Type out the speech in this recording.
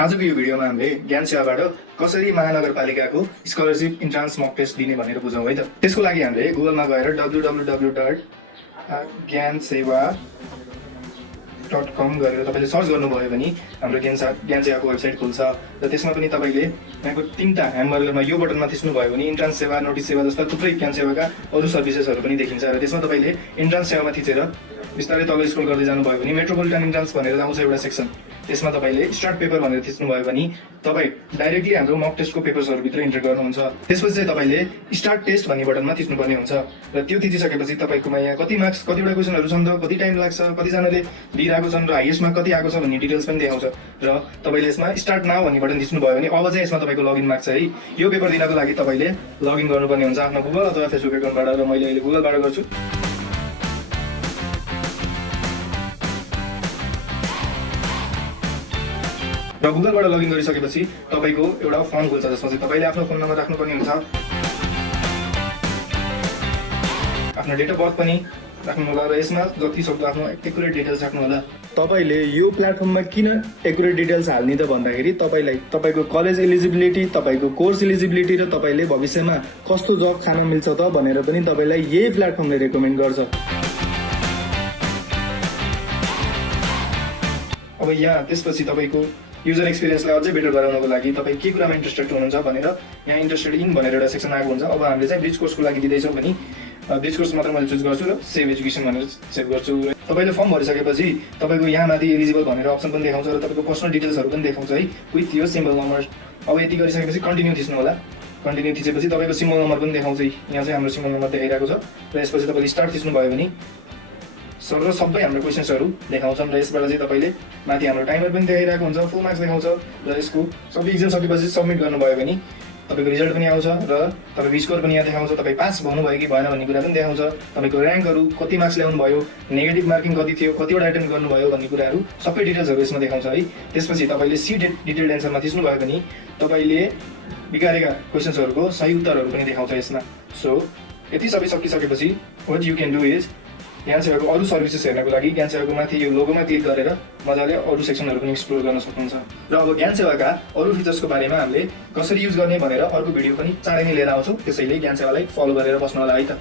आजको यो भिडियोमा हामीले ज्ञान सेवाबाट कसरी महानगरपालिकाको स्कलरशिप इन्ट्रान्स मक टेस्ट दिने भनेर बुझौँ है त। त्यसको लागि हामीले गुगलमा गएर www.gyansewa.com गरेर तपाईँले सर्च गर्नुभयो भने हाम्रो ज्ञान सेवाको वेबसाइट खुल्छ र त्यसमा पनि तपाईँले यहाँको तीनटा ह्यामबर्गरमा यो बटनमा थिच्नुभयो भने इन्ट्रान्स सेवा, नोटिस सेवा जस्ता थुप्रै ज्ञान सेवाका अरू सर्भिसेसहरू पनि देखिन्छ र त्यसमा तपाईँले इन्ट्रान्स सेवामा थिचेर बिस्तारै तल स्क्रोल गर्दै जानुभयो भने मेट्रोपोलिटन इन्ट्रान्स भनेर आउँछ एउटा सेक्सन। त्यसमा तपाईँले स्टार्ट पेपर भनेर थिच्नुभयो भने तपाईँ डाइरेक्टली हाम्रो मक टेस्टको पेपर्सहरूभित्र इन्टर गर्नुहुन्छ। त्यसपछि चाहिँ तपाईँले स्टार्ट टेस्ट भन्ने बटनमा थिच्नुपर्ने हुन्छ र त्यो थिचिसकेपछि तपाईँकोमा यहाँ कति मार्क्स, कतिवटा क्वेसनहरू छन् त, कति टाइम लाग्छ, कतिजनाले दिइरहेको छन् र हाइएस्टमा कति आएको छ भन्ने डिटेल्स पनि देखाउँछ र तपाईँले यसमा स्टार्ट नाउ भन्ने बटन थिच्नुभयो भने अब चाहिँ यसमा तपाईँको लगइन माग्छ है। यो पेपर दिनको लागि तपाईँले लगइन गर्नुपर्ने हुन्छ आफ्नो गुगल अथवा फेसबुक एकाउन्टबाट र मैले अहिले गुगलबाट गर्छु। र गुगलबाट लगइन गरिसकेपछि तपाईँको एउटा फर्म खुल्छ जसमा चाहिँ तपाईँले आफ्नो फोन नम्बर राख्नुपर्ने हुन्छ, आफ्नो डेट अफ बर्थ पनि राख्नु होला र यसमा जति सक्दो आफ्नो एकुरेट डिटेल्स राख्नु होला। तपाईँले यो प्लेटफर्ममा किन एकुरेट डिटेल्स हाल्ने त भन्दाखेरि तपाईँलाई तपाईँको कलेज एलिजिबिलिटी, तपाईँको कोर्स एलिजिबिलिटी र तपाईँले भविष्यमा कस्तो जब खान मिल्छ त भनेर पनि तपाईँलाई यही प्लेटफर्मले रेकमेन्ड गर्छ। अब यहाँ त्यसपछि तपाईँको युजर एक्सपिरियन्सलाई अझै बेटर गराउनको लागि तपाईँ के कुरामा इन्ट्रेस्टेड हुनुहुन्छ भनेर यहाँ इन्ट्रेस्टेड इन भनेर एउटा सेक्सन आएको हुन्छ। अब हामीले चाहिँ ब्रिज कोर्सको लागि दिँदैछौँ भने ब्रिज कोर्स मात्र मैले चुज गर्छु र सेभ एजुकेसन भनेर सेभ गर्छु। तपाईँले फर्म भरिसकेपछि तपाईँको यहाँ माथि एलिजिबल भनेर अप्सन पनि देखाउँछ र तपाईँको पर्सनल डिटेल्सहरू पनि देखाउँछ है विथ यो सिम्बल नम्बर। अब यति गरिसकेपछि कन्टिन्यू थिच्नु होला। कन्टिन्यू थिचेपछि तपाईँको सिम्बल नम्बर पनि देखाउँछ। यहाँ चाहिँ हाम्रो सिम्बल नम्बर देखाइरहेको छ र यसपछि तपाईँले स्टार्ट थिच्नुभयो भने र सबै हाम्रो क्वेसन्सहरू देखाउँछन् र यसबाट चाहिँ तपाईँले माथि हाम्रो टाइमर पनि देखाइरहेको हुन्छ, फुल मार्क्स देखाउँछ र यसको सबै इक्जाम सकेपछि सबमिट गर्नुभयो भने तपाईँको रिजल्ट पनि आउँछ र तपाईँको स्कोर पनि यहाँ देखाउँछ, तपाईँ पास भन्नुभयो कि भएन भन्ने कुरा पनि देखाउँछ, तपाईँको ऱ्याङ्कहरू कति मार्क्स ल्याउनु भयो, नेगेटिभ मार्किङ कति थियो, कतिवटा एटेम्प गर्नुभयो भन्ने कुराहरू सबै डिटेल्सहरू यसमा देखाउँछ है। त्यसपछि तपाईँले सी डिटेल्ड एन्सरमा थिच्नुभयो भने तपाईँले बिगारेका क्वेसन्सहरूको सही उत्तरहरू पनि देखाउँछ यसमा। सो यति सबै सकिसकेपछि what you can do is ज्ञान सेवाको अरू सर्भिसेस हेर्नको लागि ज्ञान सेवाको माथि यो लोगोमा क्लिक गरेर मजाले अरू सेक्सनहरू पनि एक्सप्लोर गर्न सक्नुहुन्छ। र अब ज्ञान सेवाका अरू फिचर्सको बारेमा हामीले कसरी युज गर्ने भनेर अर्को भिडियो पनि चाँडै नै लिएर आउँछौँ। त्यसैले ज्ञान सेवालाई फलो गरेर बस्नु होला है त।